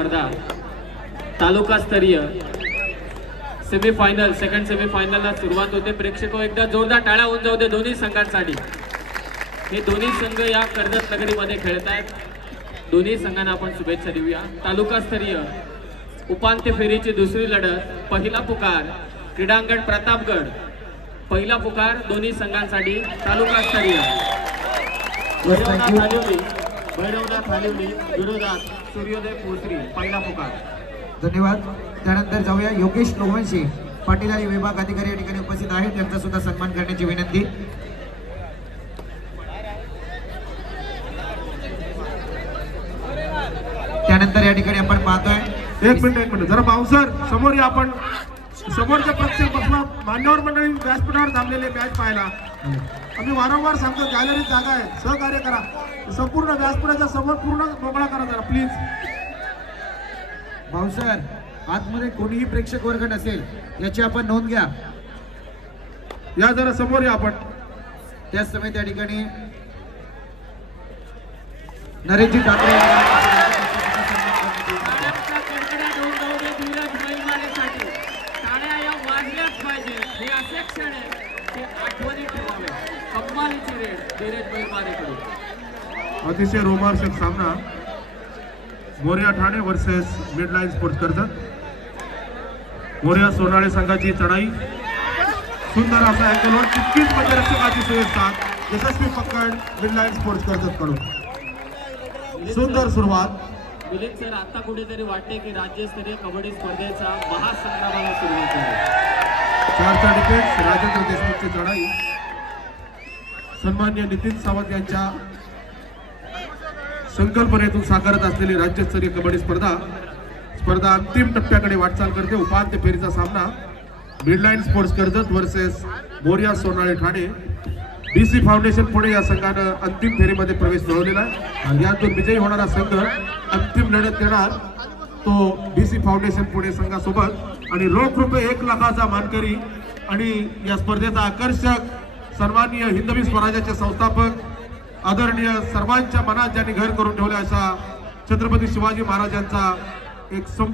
स्पर्धा. तालुकास्तरीय semifinal second सेमीफायनलला सुरुवात होते. प्रेक्षक एकदा जोरदार टाळ्या होऊन जाऊ दे दोन्ही संघांसाठी. हे दोन्ही संघ या कर्जत नगरीमध्ये खेळत आहेत दोन्ही संघांना आपण शुभेच्छा देऊया. तालुकास्तरीय उपांत्य फेरीची दुसरी लढत पहिला पुकार क्रीडांगण प्रतापगड. पहिला पुकार दोन्ही संघांसाठी तालुकास्तरीय हालिवली विरोधात सूर्योदय पोसरी पहिला पुकार. धन्यवाद. त्यानंतर जाऊया योगेश लोहनशी पाटील आणि विभाग अधिकारी या ठिकाणी उपस्थित आहेत. त्यांचा सुद्धा सन्मान करण्याची विनंती. त्यानंतर या ठिकाणी आपण पाहतोय. एक मिनिट एक मिनिट. जरा बाउन्सर समोर या आपण. समोरच्या बसला मान्यवर मंडळी व्यासपीठावर थांबलेले मॅच पाहायला. आम्ही वारंवार सांगतो गॅलरीत जागा आहे. सहकार्य करा. संपूर्ण व्यासपीठाच्या समोर पूर्ण मोकळा करा जरा प्लीज भाऊसर आतमध्ये कोणीही प्रेक्षक वर्ग नसेल याची आपण नोंद घ्या. या जरा समोर या आपण. त्याच समय त्या ठिकाणी नरेशजी ठाकरे. टाळ्या या वाजल्याच पाहिजे हे असे क्षण आहेत. ते आठवणी ठेवावे. कम्मालीची रेड धीरज बैलमारेकडून अतिशय रोमांचक सामना. Morya Thane versus Midline Sports Karjat Morya Sonale संघाची चढाई. सुंदर असा अँगलवर तितकीच मध्यरक्षकाची सोय साथ यशस्वी पकड मिडलाईन स्पोर्ट्स कर्जत कडून. सुंदर सुरुवात. मिलिंद सर आता कुठेतरी वाटते की राज्यस्तरीय कबड्डी स्पर्धेचा महासंग्रामाला सुरुवात झाली. चारचा डिफेन्स राजेंद्र देशमुखची चढाई सन्मान्य नितीन सावंत यांच्या संकल्पनेतून साकारत असलेली राज्यस्तरीय कबड्डी स्पर्धा स्पर्धा अंतिम टप्प्याकडे वाटचाल करते. उपांत्य फेरीचा सामना Midline Sports Karjat versus Morya Sonale Thane. BC Foundation Pune या संघानं अंतिम फेरीमध्ये प्रवेश मिळवलेला आहे. आणि यातून विजयी होणारा संघ अंतिम लढत देणार तो बीसी फाउंडेशन पुणे संघासोबत. आणि रोख रुपये एक लाखाचा मानकरी आणि या स्पर्धेचा आकर्षक सन्माननीय हिंदवी स्वराज्याचे संस्थापक आदरणीय सर्वांच्या मनात ज्यांनी घर करून ठेवले अशा छत्रपती शिवाजी महाराजांचा एक सं-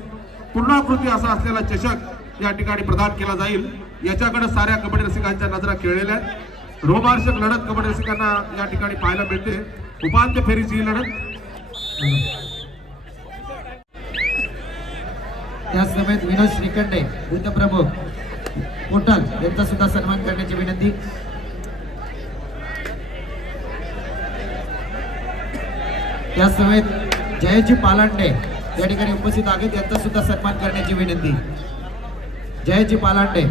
पूर्णाकृती असा असलेला चषक या ठिकाणी प्रदान केला जाईल. याच्याकडे साऱ्या कबड्डी रसिकांच्या नजरा खेळलेल्या आहेत. लढत कबड्डी रसिकांना या ठिकाणी पाहायला मिळते. उपांत्य फेरीची लढत. त्याच समेत विनोद श्रीखंडे बुद्धप्रभू कोटल यांचा सुद्धा सन्मान करण्याची विनंती. त्याच जयजी पालांडे या ठिकाणी उपस्थित आहेत यांचा सुद्धा सन्मान करण्याची विनंती. जयजी पालांडे.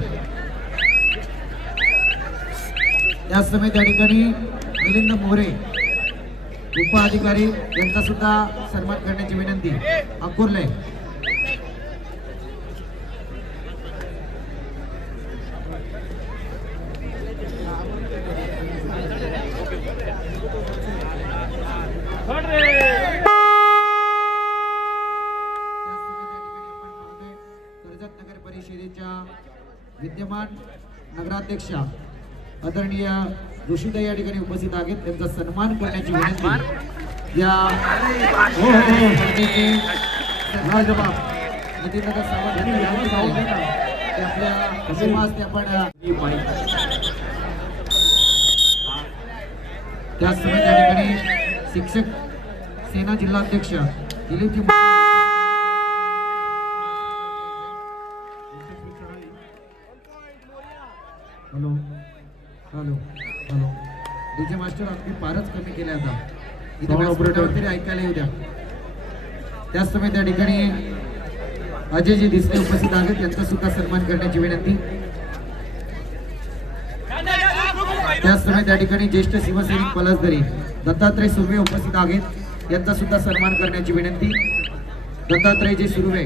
त्याच समेत या ठिकाणी मिलिंद मोरे उपअधिकारी यांचा सुद्धा सन्मान करण्याची विनंती. अकुर्ले. नगराध्यक्षा आदरणीय ऋषीदा या ठिकाणी उपस्थित आहेत. त्यांचा सन्मान करण्याची विनंती या हो, हो, आपल्या त्याचसमोर त्या ठिकाणी शिक्षक सेना जिल्हाध्यक्ष दिलीपजी हॅलो हॅलो. डीजे मास्टर अगदी फारच कमी केले आता. इथे. तरी ऐकायला येऊ द्या. त्याच समय त्या ठिकाणी अजयजी दिसले उपस्थित आहेत. त्यांचा सुद्धा सन्मान करण्याची विनंती. त्याच समय त्या ठिकाणी ज्येष्ठ शिवसैनिक पलसदरी दत्तात्रय सुर्वे उपस्थित आहेत. यांचा सुद्धा सन्मान करण्याची विनंती. दत्तात्रयजी सुर्वे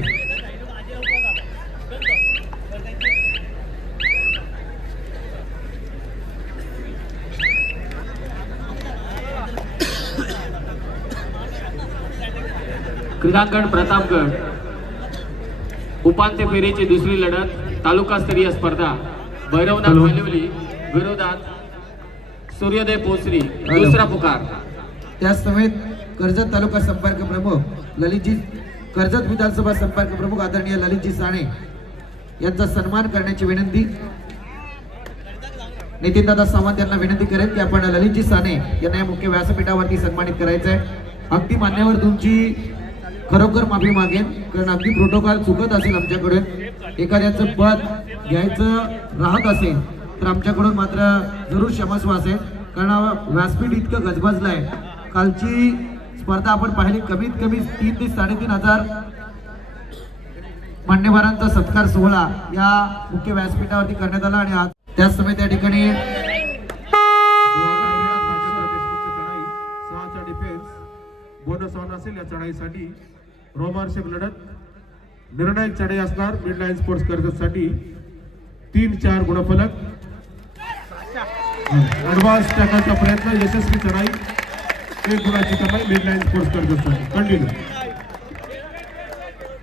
क्रीडांगण प्रतापगड. उपांत्य फेरीची दुसरी लढत तालुकास्तरीय स्पर्धा. भैरवनाथ. मालिवली विरोधात सूर्योदय पोसरी दुसरा पुकार. त्याच समेत कर्जत तालुका संपर्क प्रमुख ललितजी कर्जत विधानसभा संपर्क प्रमुख आदरणीय ललितजी साणे यांचा सन्मान करण्याची विनंती. नितीनदादा सावंत यांना विनंती करेन की आपण ललितजी साने यांना या मुख्य व्यासपीठावरती सन्मानित करायचं आहे अगदी मान्यवर तुमची खरोखर माफी मागेन कारण अगदी प्रोटोकॉल चुकत असेल आमच्याकडून एखाद्याचं पद घ्यायचं राहत असेल तर आमच्याकडून मात्र जरूर क्षमस्व असेल कारण व्यासपीठ इतकं गजबजलं आहे कालची स्पर्धा आपण पाहिली कमीत कमी तीन ते साडेतीन हजार मान्यवरांचा सत्कार सोहळा या मुख्य व्यासपीठावरती करण्यात आला आणि आज त्याच समय त्या ठिकाणी बोनस ऑन असेल या चढाईसाठी रोमांचक लढत. निर्णायक चढाई असणार. मिडलाईन स्पोर्ट्स कर्जतसाठी तीन चार गुणफलक. ऍडव्हान्स टाकायचा प्रयत्न. यशस्वी चढाई. एक गुणाची कमाई मिडलाईन स्पोर्ट्स कर्जतसाठी. कंटिन्यू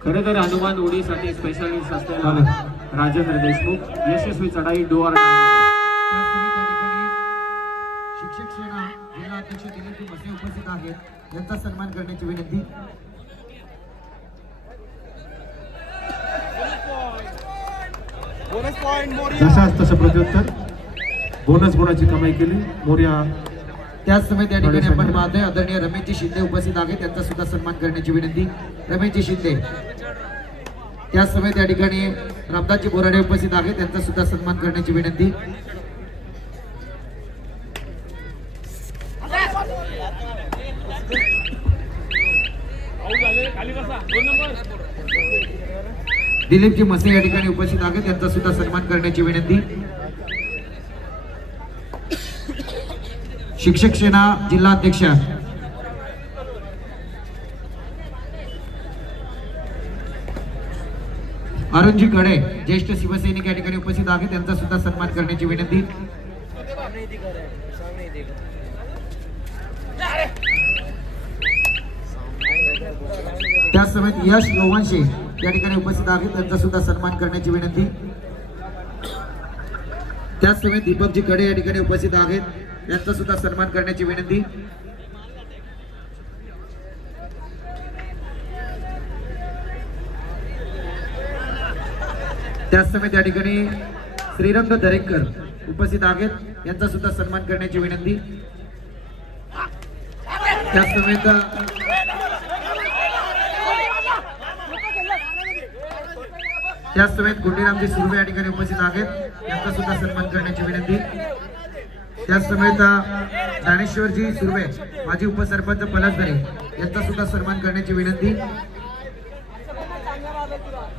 खरं तर हनुमान उडीसाठी स्पेशालिस्ट असलेला राजेंद्र देशमुख. यशस्वी चढाई डोअर शिक्षक सेना जिल्हा अध्यक्ष दिलीप मसे उपस्थित आहेत. यांचा सन्मान करण्याची विनंती. जशाच तसं प्रत्युत्तर. बोनस गुणाची कमाई केली. मोर्या त्याच समय त्या ठिकाणी आपण पाहतोय आदरणीय रमेशजी शिंदे उपस्थित आहेत. त्यांचा सुद्धा सन्मान करण्याची विनंती. रमेशजी शिंदे त्याच समय त्या ठिकाणी रामदासजी बोराडे उपस्थित आहेत. त्यांचा सुद्धा सन्मान करण्याची विनंती. दिलीपजी मसे या ठिकाणी उपस्थित आहेत. त्यांचा सुद्धा सन्मान करण्याची विनंती. शिक्षक सेना जिल्हाध्यक्ष. अरुणजी कडे ज्येष्ठ शिवसैनिक या ठिकाणी उपस्थित आहेत. त्यांचा सुद्धा सन्मान करण्याची विनंती. त्याच यश लोवांशे. या ठिकाणी उपस्थित आहेत. त्यांचा सुद्धा सन्मान करण्याची विनंती. त्याच समय दीपकजी कडे या ठिकाणी उपस्थित आहेत. यांचा सुद्धा सन्मान करण्याची विनंती. त्याच समय त्या ठिकाणी श्रीरंग दरेकर उपस्थित आहेत. यांचा सुद्धा सन्मान करण्याची विनंती. त्याच समेत त्याच समेत गुंडीरामजी सुर्वे या ठिकाणी उपस्थित आहेत. यांचा सुद्धा सन्मान करण्याची विनंती. त्याच समेत ज्ञानेश्वरजी सुर्वे माजी उपसरपंच पलासदरे यांचा सुद्धा सन्मान करण्याची विनंती.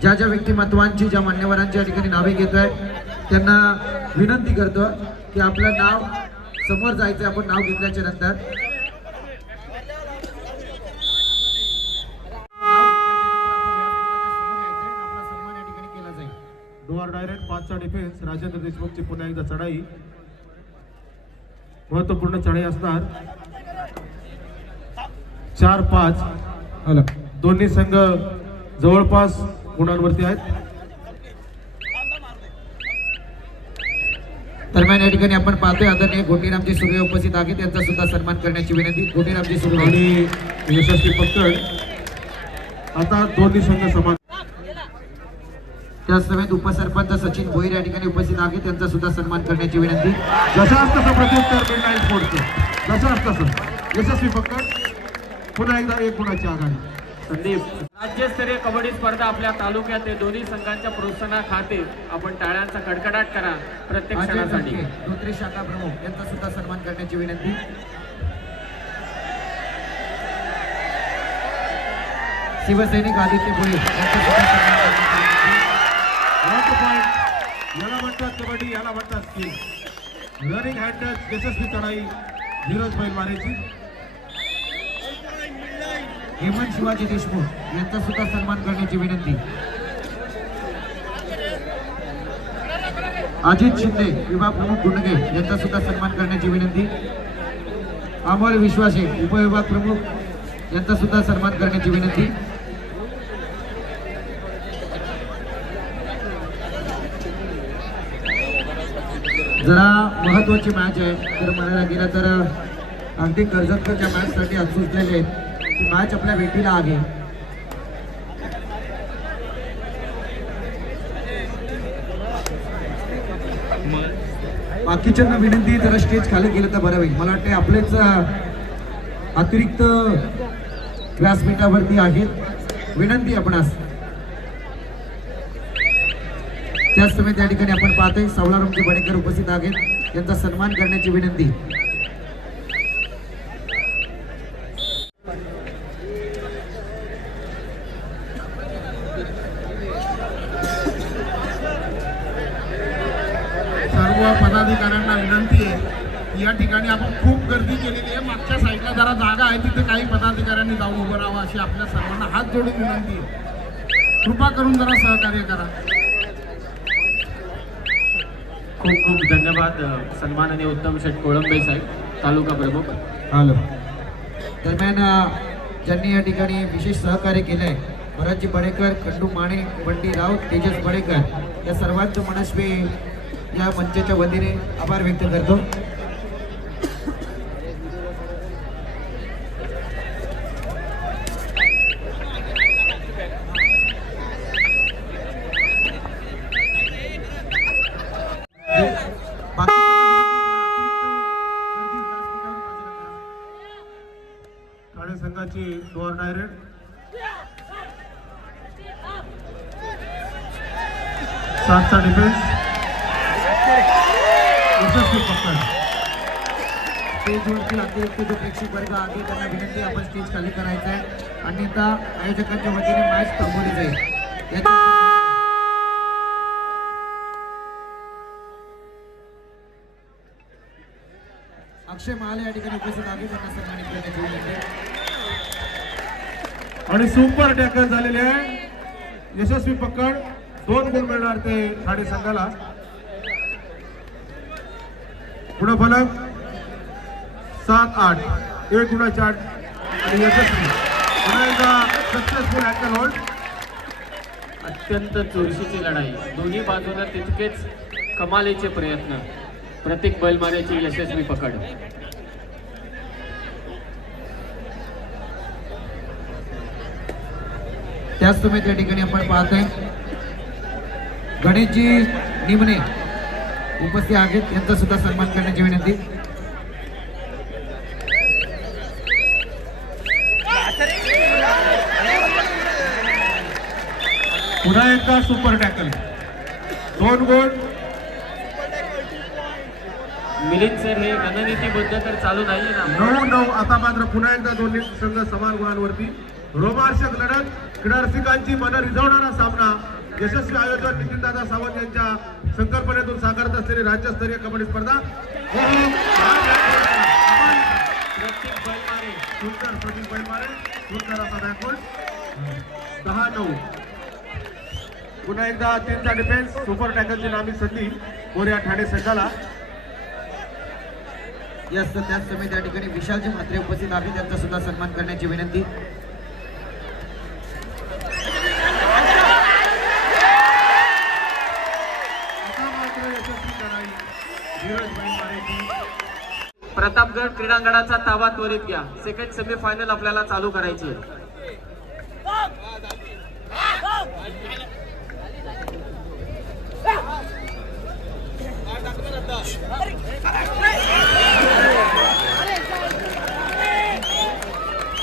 ज्या ज्या व्यक्तिमत्वांची ज्या मान्यवरांची या ठिकाणी नावे घेत आहे त्यांना विनंती करतो की आपलं नाव समोर जायचं आपण नाव घेतल्याच्या नंतर. पाचचा डिफेन्स राजेंद्र देशमुखची पुन्हा एकदा चढाई. महत्त्वपूर्ण चढाई असणार. चार पाच दोन्ही संघ जवळपास गुणांवरती आहेत. दरम्यान या ठिकाणी आपण पाहतोय आदरणीय गोटीरामजी सुर्वे उपस्थित आहेत. त्यांचा सुद्धा सन्मान करण्याची विनंती. गोटीरामजी सुर्वे. आणि यशस्वी पकड. आता दोन्ही संघ समान त्याच समेत उपसरपंच सचिन भोईर या ठिकाणी उपस्थित आहेत. त्यांचा सुद्धा सन्मान करण्याची विनंती. जशाच तसं प्रत्युत्तर मिडनाईट स्पोर्टचं जशाच तसं यशस्वी पकड पुन्हा एकदा एक गुणाची आघाडी. संदीप. राज्यस्तरीय कबड्डी स्पर्धा आपल्या तालुक्यात आहे. दोन्ही संघांच्या प्रोत्साहनाखातीर आपण टाळ्यांचा कडकडाट करा प्रत्येक क्षणासाठी. धोत्रे शाखा प्रमुख यांचा सुद्धा सन्मान करण्याची विनंती. शिवसैनिक आदित्य भोईर यांचा सुद्धा सन्मान याला म्हणतात कबड्डी याला म्हणतात स्किल रनिंग हँड टच यशस्वी चढाई धीरज बैल मारेची. हेमंत शिवाजी देशमुख यांचा सुद्धा सन्मान करण्याची विनंती. अजित शिंदे विभाग प्रमुख गुंडगे यांचा सुद्धा सन्मान करण्याची विनंती. अमोल विश्वासे उपविभाग प्रमुख यांचा सुद्धा सन्मान करण्याची विनंती. जरा महत्त्वाची मॅच आहे. जर म्हणायला गेलं तर अगदी कर्जतच्या मॅचसाठी अचूसलेले आहेत. ती मॅच आपल्या भेटीला आहे. बाकीच्यांना विनंती जरा स्टेज खाली गेलं तर बरं होईल. मला वाटते आपलेच अतिरिक्त व्यासपीठावरती आहेत. विनंती आपणास त्याच समय त्या ठिकाणी आपण पाहतोय सावलारामचे बडेकर उपस्थित आहेत. त्यांचा सन्मान करण्याची विनंती. सर्व पदाधिकाऱ्यांना विनंती आहे. या ठिकाणी आपण खूप गर्दी केलेली आहे. मागच्या साईडला जरा जागा आहे तिथे काही पदाधिकाऱ्यांनी जाऊन उभं राहावं अशी आपल्या सर्वांना हात जोडून विनंती आहे. कृपा करून जरा सहकार्य करा खूप खूप धन्यवाद अ, सन्माननीय उत्तम शेठ कोळंबे साहेब तालुका प्रमुख. हॅलो दरम्यान ज्यांनी या ठिकाणी विशेष सहकार्य केलंय भरतजी बडेकर खंडू माने बंडी राऊत तेजस बडेकर या सर्वांचं मनस्वी या मंचाच्या वतीने आभार व्यक्त करतो. प्रेक्षक त्यांना विनंती आपण स्टेज खाली करायचं आहे अन्यथा आयोजकांच्या वतीने मॅच थांबवली जाईल. अक्षय महाले या ठिकाणी उपस्थित आहे. त्यांना सन्मानित करण्याची विनंती आणि सुपर टॅकल झालेले आहे. यशस्वी पकड. दोन गुण मिळणार ते ठाणे संघाला. पुढे फलक. सात आठ. एक गुणाचे आठ आणि यशस्वी पुन्हा एकदा सक्सेसफुल अँकल होल्ड. अत्यंत चुरशीची लढाई. दोन्ही बाजूला तितकेच कमालीचे प्रयत्न. प्रत्येक बैलमाऱ्याची यशस्वी पकड. त्याच तुम्ही त्या ठिकाणी आपण पाहतोय. गणेशजी निमणे उपस्थित आहेत यांचा सुद्धा सन्मान करण्याची विनंती. पुन्हा एकदा सुपर टॅकल. दोन गुण मिलिंद सर हे रणनीतीबद्ध तर चालू नाहीये ना. नऊ नऊ. आता मात्र पुन्हा एकदा दोन्ही संघ समान गुणांवरती रोमांचक लढत. क्रीडा रसिकांची मनं रिझवणारा सामना यशस्वी आयोजन नितीनदादा सावंत यांच्या संकल्पनेतून साकारत असलेली राज्यस्तरीय कबड्डी स्पर्धा. हो, हो. प्रत्येक बैलमारे. सुंदर प्रदीप बैलमारे. सुंदर असा बॅकवर्ड दहा नऊ. पुन्हा एकदा तीनचा डिफेन्स सुपर टॅकलची नामी संधी मोर्या ठाणे संघाला. याच त्याच समय त्या ठिकाणी विशालजी म्हात्रे उपस्थित आहेत. त्यांचा सुद्धा सन्मान करण्याची विनंती. प्रतापगड क्रीडांगणाचा ताबा त्वरित घ्या. सेकंड सेमी फायनल आपल्याला चालू करायची आहे.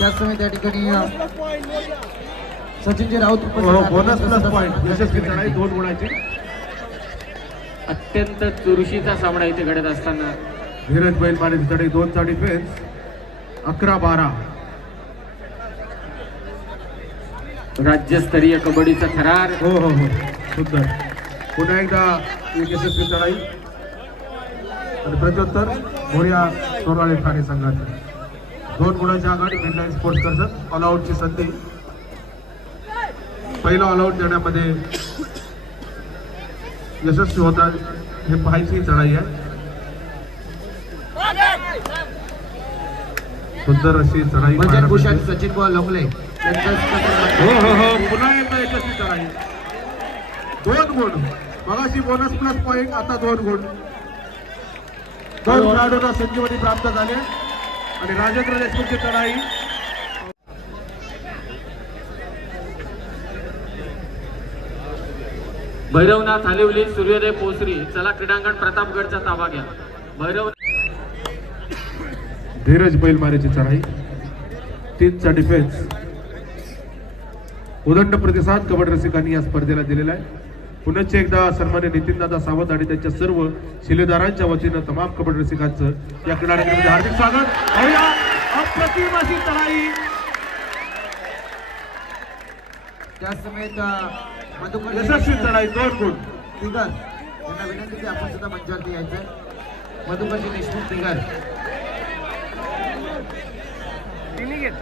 त्याच समय त्या ठिकाणी. सचिनजी राऊत. बोनस प्लस पॉईंट यशस्वी. दोन गुणाची अत्यंत चुरशीचा सामना इथे घडत असताना. धीरज बैलमारे लढाई दोनचा डिफेन्स अकरा बारा. राज्यस्तरीय कबड्डीचा थरार हो हो हो. सुंदर. पुन्हा एकदा एक यशस्वी लढाई. आणि प्रत्युत्तर मोर्या सोनाळे ठाणे संघाचे. दोन गुणाची आघाडी मिडलाईन स्पोर्ट्स कर्जत ऑल आऊटची संधी. पहिला ऑल आऊट देण्यामध्ये यशस्वी होतात हे पाहायची चढाई आहे. सुंदर अशी चढाई पाहायला भूषण. सचिन सुद्धा सन्मान हो हो हो. पुन्हा एकदा यशस्वी चढाई. दोन गुण. मगाशी बोनस प्लस पॉईंट आता दोन गुण. दोन खेळाडूंना संजीवनी प्राप्त झाले. आणि राजेंद्र देशमुखची चढाई भैरवनाथ हालिवली सूर्योदय पोसरी चला क्रीडांगण प्रतापगडचा ताबा घ्या. भैरव धीरज बैलमारीची चढाई. तीनचा डिफेन्स उदंड प्रतिसाद कबड्डी रसिकांनी या स्पर्धेला दिलेला आहे. पुनश्च एकदा सन्मान्य नितीनदादा सावंत आणि त्यांच्या सर्व शिलेदारांच्या वतीनं तमाम कबड्डी रसिकांचं या क्रीडानगरीमध्ये हार्दिक स्वागत. अप्रतिम अशी चढाई त्या समेत मधुकर यशस्वी चढाई दोन गुण तिगर यांना विनंती की आपण सुद्धा मंचावरती यायचंय. मधुकरजी देशमुख तिगर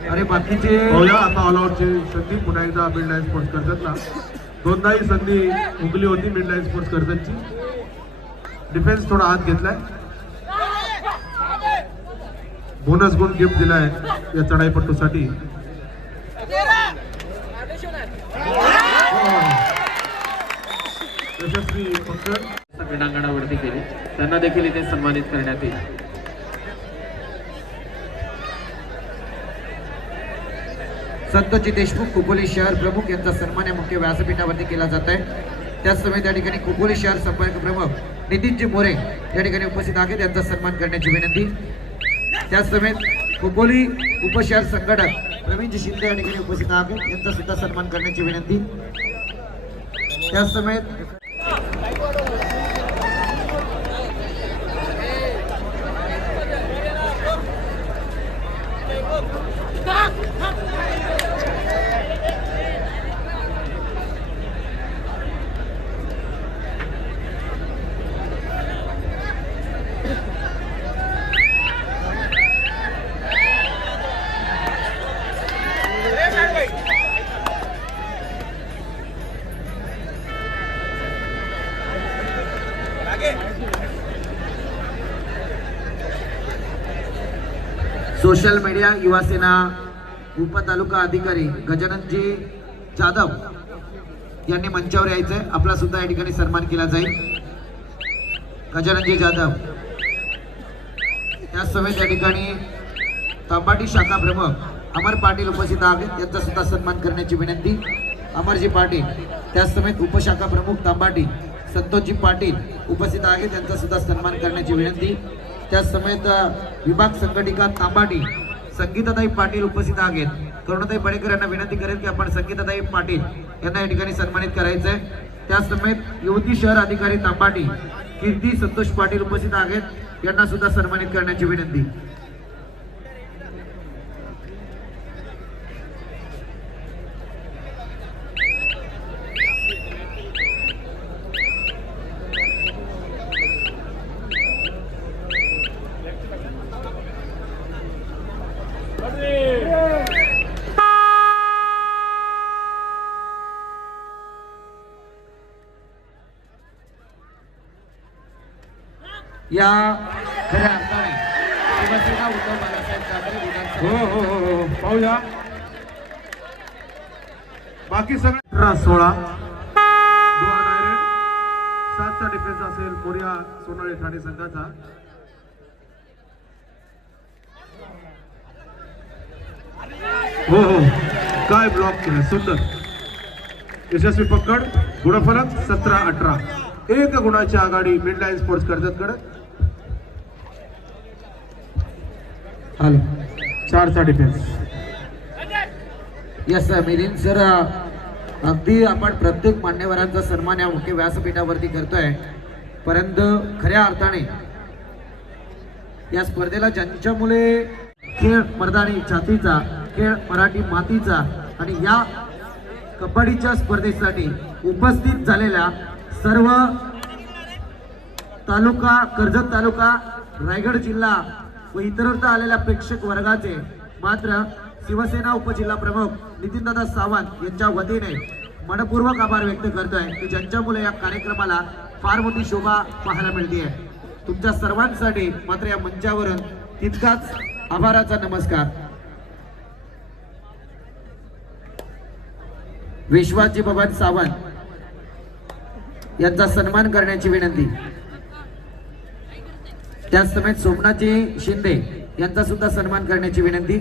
अरे बाकीचे आता ऑल आउटची संधी पुन्हा एकदा मिडलाईन स्पोर्ट्स कर्जतला दोनदाही संधी उगली होती मिडलाईन स्पोर्ट्स कर्जनची डिफेन्स थोडा हात घेतलाय. बोनस गुण गिफ्ट दिलाय या चढाईपट्टूसाठी यशस्वी पक्कड क्रीडांगणावरती केली. त्यांना देखील इथे सन्मानित करण्यात येईल. संतोजी देशमुख खोपोली शहर प्रमुख यांचा सन्मान या मुख्य व्यासपीठावरती केला जात आहे. त्याचसमयी त्या ठिकाणी खोपोली शहर संपर्क प्रमुख नितीनजी मोरे या ठिकाणी उपस्थित आहेत. यांचा सन्मान करण्याची विनंती. त्याचसमयत खोपोली उपशहर संघटक प्रवीणजी शिंदे या ठिकाणी उपस्थित आहेत. यांचा सुद्धा सन्मान करण्याची विनंती. त्याचसमयेत सोशल मीडिया युवासेना उपतालुका अधिकारी गजाननजी जाधव यांनी मंचावर यायचंय. आपला सुद्धा या ठिकाणी सन्मान केला जाईल. गजाननजी जाधव. त्याचसमयत या ठिकाणी तंबाटी शाखा प्रमुख अमर पाटील उपस्थित आहेत. यांचा सुद्धा सन्मान करण्याची विनंती. अमरजी पाटील त्याचसमयत उपशाखा प्रमुख तांबाटी संतोषजी पाटील उपस्थित आहेत. त्यांचा सुद्धा सन्मान करण्याची विनंती. त्याच समेत विभाग संघटिका तांबाटी संगीताताई पाटील उपस्थित आहेत. करुणाताई बडेकर यांना विनंती करेल की आपण संगीताताई पाटील यांना या ठिकाणी सन्मानित करायचं आहे त्याचसमयत युवती शहर अधिकारी तांबाटी कीर्ती संतोष पाटील उपस्थित आहेत. यांना सुद्धा सन्मानित करण्याची विनंती. या खऱ्या अर्थाने. शिवसेना उद्धव बाळासाहेब ठाकरे हो हो हो हो. पाहूया. बाकी सगळं अठरा सोळा. सातचा डिफेन्स असेल मोर्या सोनाळी ठाणे संघाचा. हो हो. काय ब्लॉक केलं? सुंदर. यशस्वी पकड. गुणफलक सतरा अठरा. एक गुणाची आघाडी मिडलाईन स्पोर्ट्स कर्जतकडे हॅलो चारचा डिफेन्स यस मिलिंद सर अगदी आपण प्रत्येक मान्यवरांचा सन्मान या मुख्य व्यासपीठावरती करतोय. परंतु खऱ्या अर्थाने या स्पर्धेला ज्यांच्यामुळे खेळ मर्दानी छातीचा खेळ मराठी मातीचा आणि या कबड्डीच्या स्पर्धेसाठी उपस्थित झालेल्या सर्व तालुका कर्जत तालुका रायगड जिल्हा व इतरत्र आलेल्या प्रेक्षक वर्गाचे मात्र शिवसेना उपजिल्हा प्रमुख नितीनदादा सावंत यांच्या वतीने मनपूर्वक आभार व्यक्त करतोय की ज्यांच्यामुळे या कार्यक्रमाला फार मोठी शोभा पाहायला मिळते आहे. तुमच्या सर्वांसाठी मात्र या मंचावरून तितकाच आभाराचा नमस्कार. विश्वासजी भवन सावंत यांचा सन्मान करण्याची विनंती. त्याचसमेत सोमनाथजी शिंदे यांचा सुद्धा सन्मान करण्याची विनंती.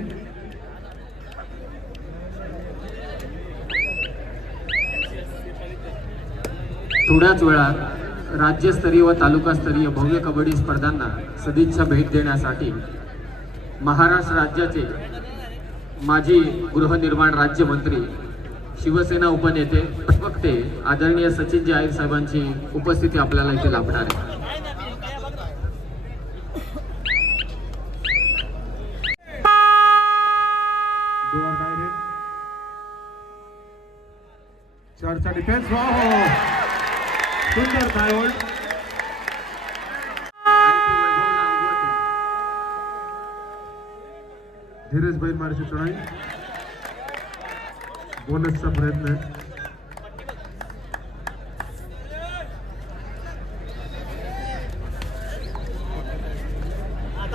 थोड्याच वेळात राज्यस्तरीय व तालुकास्तरीय भव्य कबड्डी स्पर्धांना सदिच्छा भेट देण्यासाठी महाराष्ट्र राज्याचे माजी गृहनिर्माण राज्यमंत्री शिवसेना उपनेते प्रवक्ते आदरणीय सचिनजी आयर साहेबांची उपस्थिती आपल्याला इथे लाभणार आहे. चारचा डिफेन्स वा हो सुंदर डायव्हर्ट धीरज बैलमारची चढाई. बोनसचा प्रयत्न आहे.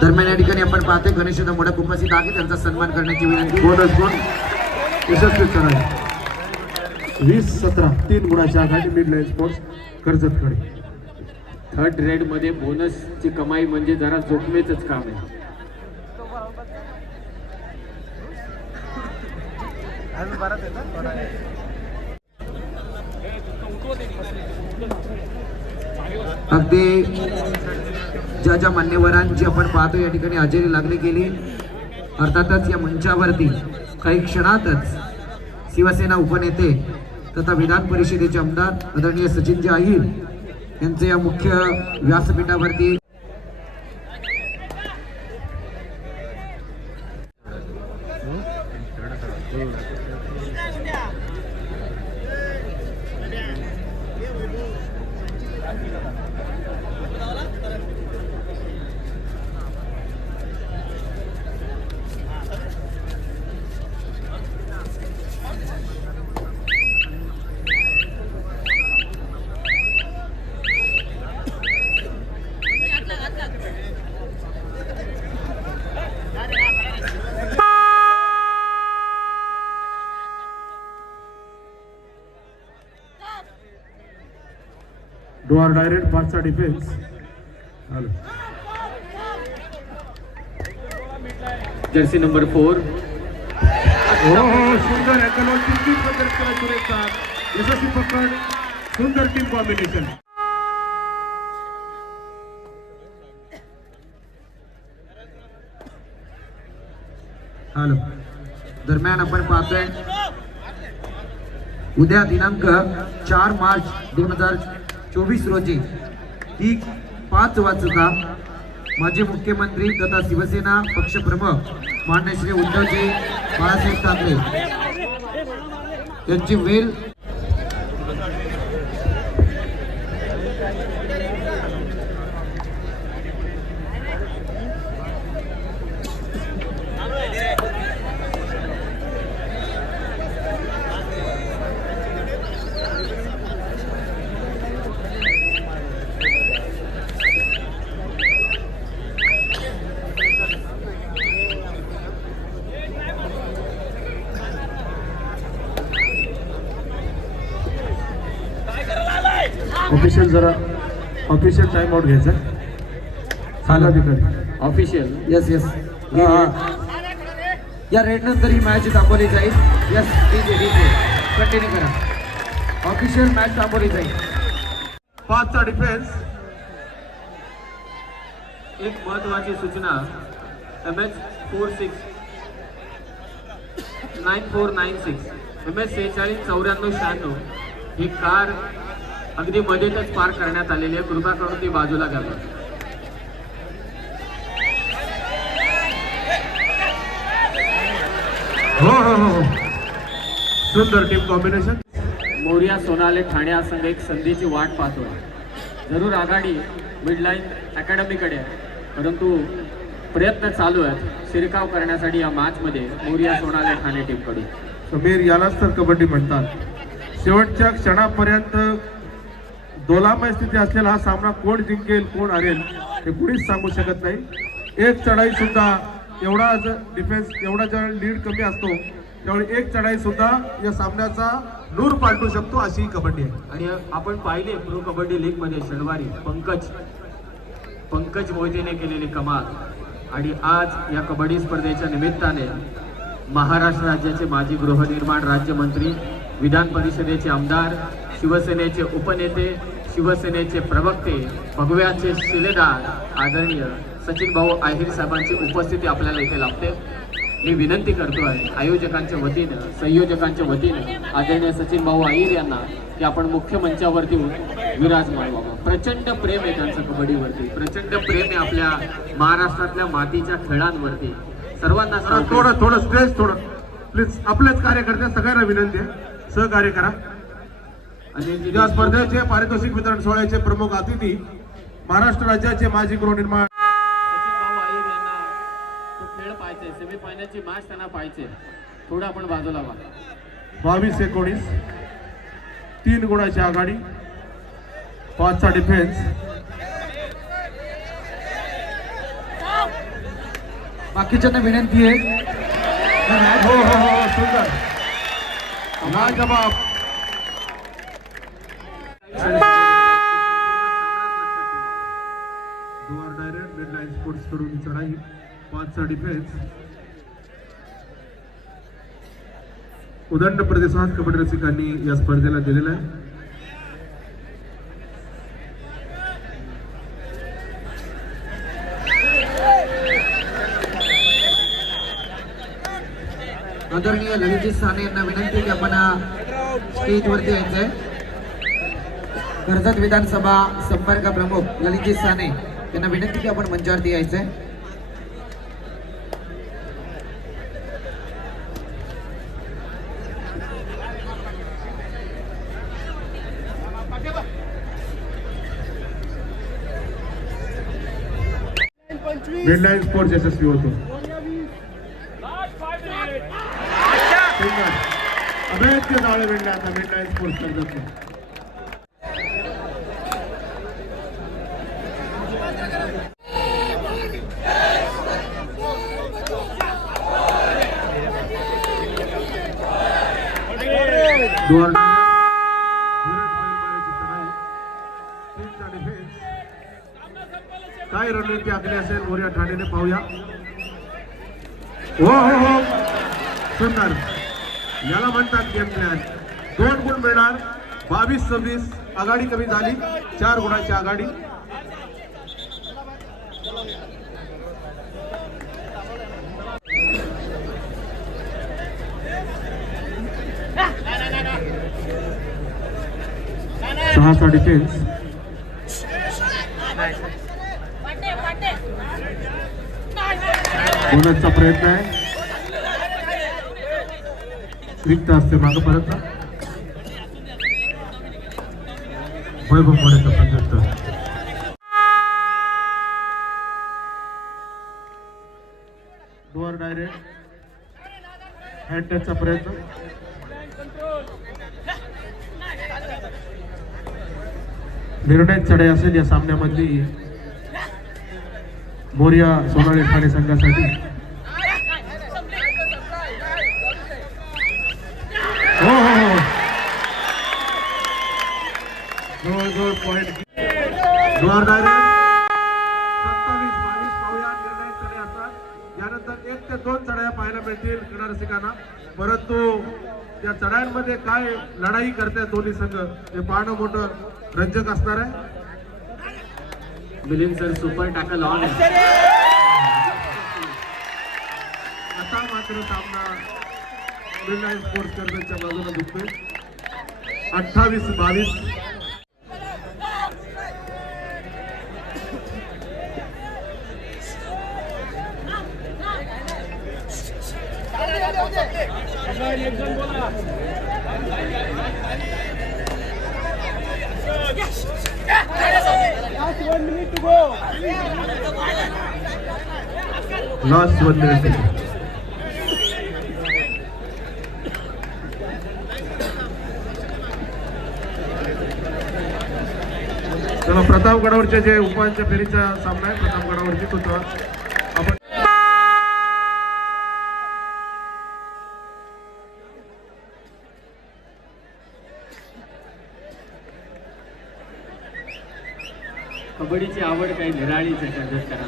दरम्यान या ठिकाणी आपण पाहतोय गणेश मोडक उपस्थित आहे. त्यांचा सन्मान करण्याची विनंती. बोनस गुण यशस्वी चढाई. वीस सतरा तीन गुणाच्या आघाडी मिड लाईन स्पोर्ट्स कर्जतकडे थर्ड ग्रेडमध्ये बोनसची कमाई म्हणजे जरा जोखमेच काम आहे. अगदी ज्या ज्या मान्यवरांची आपण पाहतो या ठिकाणी हजेरी लागली गेली अर्थातच या मंचावरती काही क्षणातच शिवसेना उपनेते तथा विधान परिषदेचे आमदार आदरणीय सचिनजी आहिर यांचे या मुख्य व्यासपीठावरती डोअर डायरेक्ट पाचचा डिफेन्स आलं जर्सी नंबर फोर हो हो सुंदर अँगलवर तीन पद्धत केला सुरेशचा यशस्वी पकड सुंदर टीम कॉम्बिनेशन हॅलो दरम्यान आपण पाहतोय उद्या दिनांक चार मार्च दोन हजार चोवीस रोजी ही पाच वाजता माजी मुख्यमंत्री तथा शिवसेना पक्षप्रमुख मान्य श्री उद्धवजी बाळासाहेब ठाकरे यांची वेल ऑफिशियल जरा ऑफिशियल टाइम आउट घ्यायचा. सांगा तिकडे. ऑफिशियल यस यस या रेड नंतर ही मॅच थांबवली जाईल. यस ठीक आहे ठीक आहे कंटिन्यू करा. ऑफिशियल मॅच थांबवली जाईल. पाचचा डिफेन्स एक महत्वाची सूचना. M H four six nine four nine six M H सेहेचाळीस चौऱ्याण्णव शहाण्णव. ही कार अगदी मध्येतच पार्क करण्यात आलेली आहे. कृपा करून ती बाजूला घाला हो हो हो हो. सुंदर टीम कॉम्बिनेशन मोर्या सोनाले ठाणे हा संघ एक संधीची वाट पाहतोय जरूर आघाडी मिडलाईन अकॅडमीकडे आहे. परंतु प्रयत्न चालू आहेत. शिरकाव करण्यासाठी या मॅचमध्ये मोर्या सोनाले ठाणे टीमकडून समीर यालाच तर कबड्डी म्हणतात. शेवटच्या क्षणापर्यंत दोलामय स्थिती असलेला हा सामना कोण जिंकेल कोण हरेल हे कुणीच सांगू शकत नाही. एक चढाई सुद्धा एवढा डिफेन्स एवढा जेव्हा लीड कमी असतो त्यावेळी एक चढाई सुद्धा या सामन्याचा नूर पालटू शकतो अशी ही कबड्डी आहे. आणि आपण पाहिले प्रो कबड्डी लीगमध्ये शनिवारी पंकज पंकज मोहितेने केलेली कमाल. आणि आज या कबड्डी स्पर्धेच्या निमित्ताने महाराष्ट्र राज्याचे माजी गृहनिर्माण राज्यमंत्री विधान परिषदेचे आमदार शिवसेनेचे उपनेते शिवसेनेचे प्रवक्ते भगव्याचे शिलेदार आदरणीय सचिन भाऊ आहिर साहेबांची उपस्थिती आपल्याला इथे लाभते. मी विनंती करतो आहे आयोजकांच्या वतीनं संयोजकांच्या वतीनं आदरणीय सचिन भाऊ आहिर यांना की आपण मुख्य मंचावरती विराजमान व्हावं. प्रचंड प्रेम आहे त्यांचं कबड्डीवरती. प्रचंड प्रेम आहे आपल्या महाराष्ट्रातल्या मातीच्या खेळांवरती. सर्वांना. थोडं थोडं स्ट्रेस थोडं. प्लीज आपलेच कार्यकर्ते सगळ्यांना विनंती आहे. सहकार्य करा. आणि या स्पर्धेचे पारितोषिक वितरण सोहळ्याचे प्रमुख अतिथी महाराष्ट्र राज्याचे माजी गृहनिर्माण खेळ पाहायचे सेमीफायनलची मॅच त्यांना पाहायचे थोडं आपण बाजूला व्हा बावीस एकोणीस तीन गुणाची आघाडी पाचचा डिफेन्स बाकीच्यांना विनंती आहे हो हो हो हो, सुंदर. जबाब दोर डायरेक्ट मिड लाईन स्पोर्ट्स करून चढाई पाचचा डिफेन्स उदंड प्रदेशात कबड्डी रसिकांनी या स्पर्धेला दिलेला आहे. आदरणीय ललितजी साने यांना विनंती की आपण स्टेजवरती यायचंय. कर्जत विधानसभा संपर्क प्रमुख ललितजी साने यांना विनंती की आपण मंचावरती यायचंय. मिड लाईन स्पोर्ट्स यशस्वी होतो अभेद्य जाळे मिळले आता मिड लाईन स्पोर्ट्स डोअर काय रणनीती आखली असेल मोर्या ठाणेने पाहूया. हो हो हो. सुंदर. याला म्हणतात गेम प्लॅन दोन गुण मिळणार. बावीस सव्वीस. आघाडी कमी झाली. चार गुणाची आघाडी. सहाचा डिफेन्स पाटे बोनसचा प्रयत्न आहे. रिक्त असते मागं परत वैभव मोरेचा प्रत्युत्तर डोअर डायरेक्ट हँड टचचा प्रयत्न. निर्णय चढाई असेल या सामन्यामधली मोर्या सोनाली ठाणे संघासाठी. हो हो हो. जवळ जवळ पॉईंट सत्तावीस बावीस पाहूया निर्णय चढाई असतात यानंतर एक ते दोन चढाया पाहायला मिळतील क्रीडा रसिकांना परंतु या चढायांमध्ये काय लढाई करते दोन्ही संघ? हे पाहणं मोठं रंजक असणार आहे. Milind sir super tackle on आहे आता मात्र सामना रिलायन्स स्पोर्ट्स कर्जतच्या बाजूला दुखतोय अठ्ठावीस बावीस. एक जण बोला. लास्ट वन मिनिट चला प्रतापगडावरच्या जे उपांच्या फेरीचा सामना आहे प्रतापगडावरची तो तो आपण कबड्डीची आवड काही निराळीच आहे कर्जतकरांना अठ्ठावीस